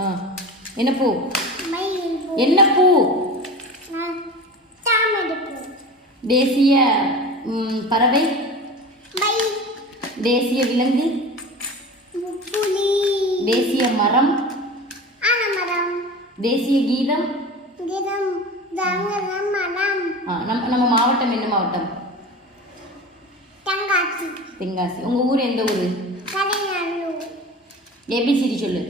ஆ என்ன பூ? என்ன பூ? தேசிய பறவை, தேசிய விலங்கு, தேசிய மரம், தேசிய கீதம். நம்ம மாவட்டம் என்ன மாவட்டம்? தென்காசி. உங்க ஊர் எந்த ஊரு? ஏபிசிடி சொல்லு.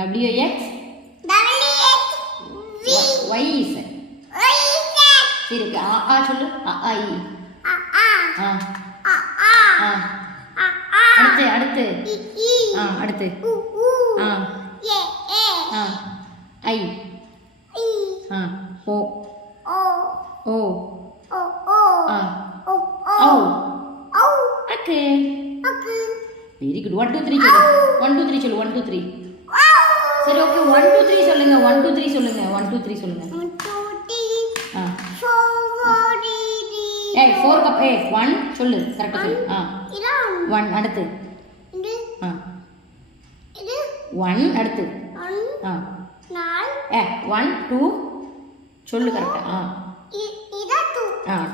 WX Y Z. சரி ஆ சொல்லு. ஆ இ. அடுத்து அடுத்து அடுத்து ஐ. ஓ ஓ ஓ ஓகே வெரி குட். 1 2 3 சொல்லு. 1 2 3 சொல்லு. 1 2 3. சரி ஓகே 1 2 3 சொல்லுங்க. 1 2 3 சொல்லுங்க. 1 2 3 சொல்லுங்க. 4 கப் 1 சொல்லு. கரெக்ட்டா சொல்லு. 1 அடுத்து 1 அடுத்து 1 2 சொல்லு கரெக்ட்டா.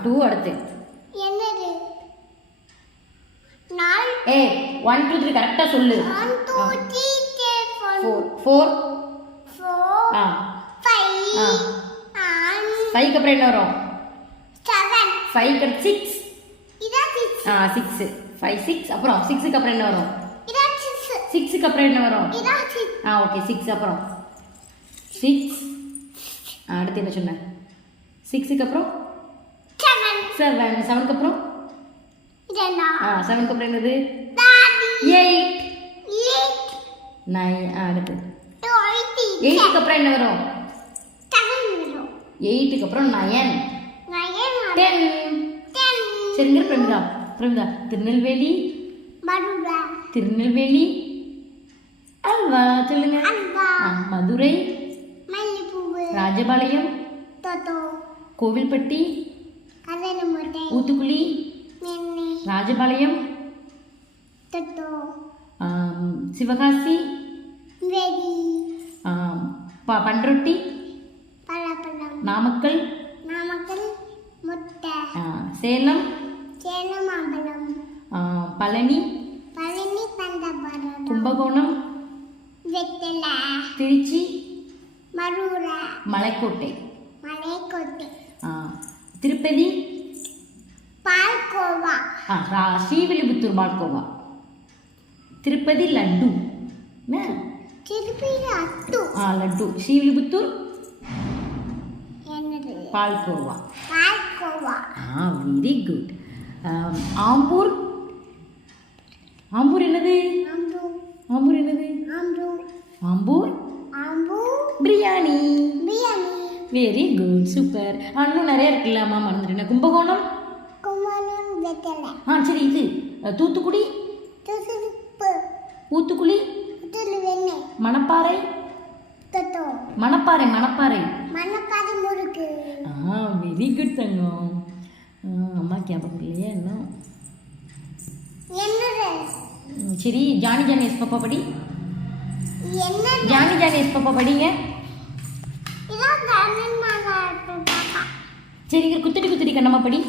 2 அடுத்து என்னது? 1 2 3 கரெக்ட்டா சொல்லு. 1 2 3 4 5 க்கு அப்புறம் என்ன வரும்? 5 க்கு 6. 6 5 6 அப்புறம் 6 க்கு அப்புறம் என்ன வரும்? 6 க்கு அப்புறம் என்ன வரும்? ஓகே 6 அப்புறம் 6 அடுத்து என்ன சொன்ன? 6 க்கு அப்புறம் 7 7 க்கு அப்புறம் 7 க்கு அப்புறம் என்னது? 8 9 அடுத்து 8 க்கு அப்புறம் என்ன வரும்? 8 க்கு அப்புறம் 9 10 சரிங்க. பிரமிதா திருநெல்வேலி திருநெல்வேலி அல்வா சொல்லுங்க. மதுரை ராஜபாளையம் கோவில்பட்டி ஊத்துக்குளி ராஜபாளையம் சிவகாசி பண்ருட்டி நாமக்கல் சேலம் பழனி கும்பகோணம் திருச்சி மலைக்கோட்டை திருப்பதி ஸ்ரீவில்லிபுத்தூர் பால்கோவா திருப்பதி லட்டு லட்டு ஸ்ரீவில்லிபுத்தூர் பால்கோவா. Very good. ஆம்பூர் என்னது? Ambur biryani. Very good super. இன்னும் நிறைய இருக்குல்ல அம்மா மறந்துட்டேன். கும்பகோணம் சரி இது தூத்துக்குடி ஊத்துக்குளி மணப்பாறை வெரி குட் தங்கம். அம்மா ஞாபகம் இல்லையா இன்னும்? சரி ஜானி எஸ் பாப்பா படி. ஜானி எஸ் பாப்பா படிங்க. சரி குத்துடி கண்ணம்மா படி.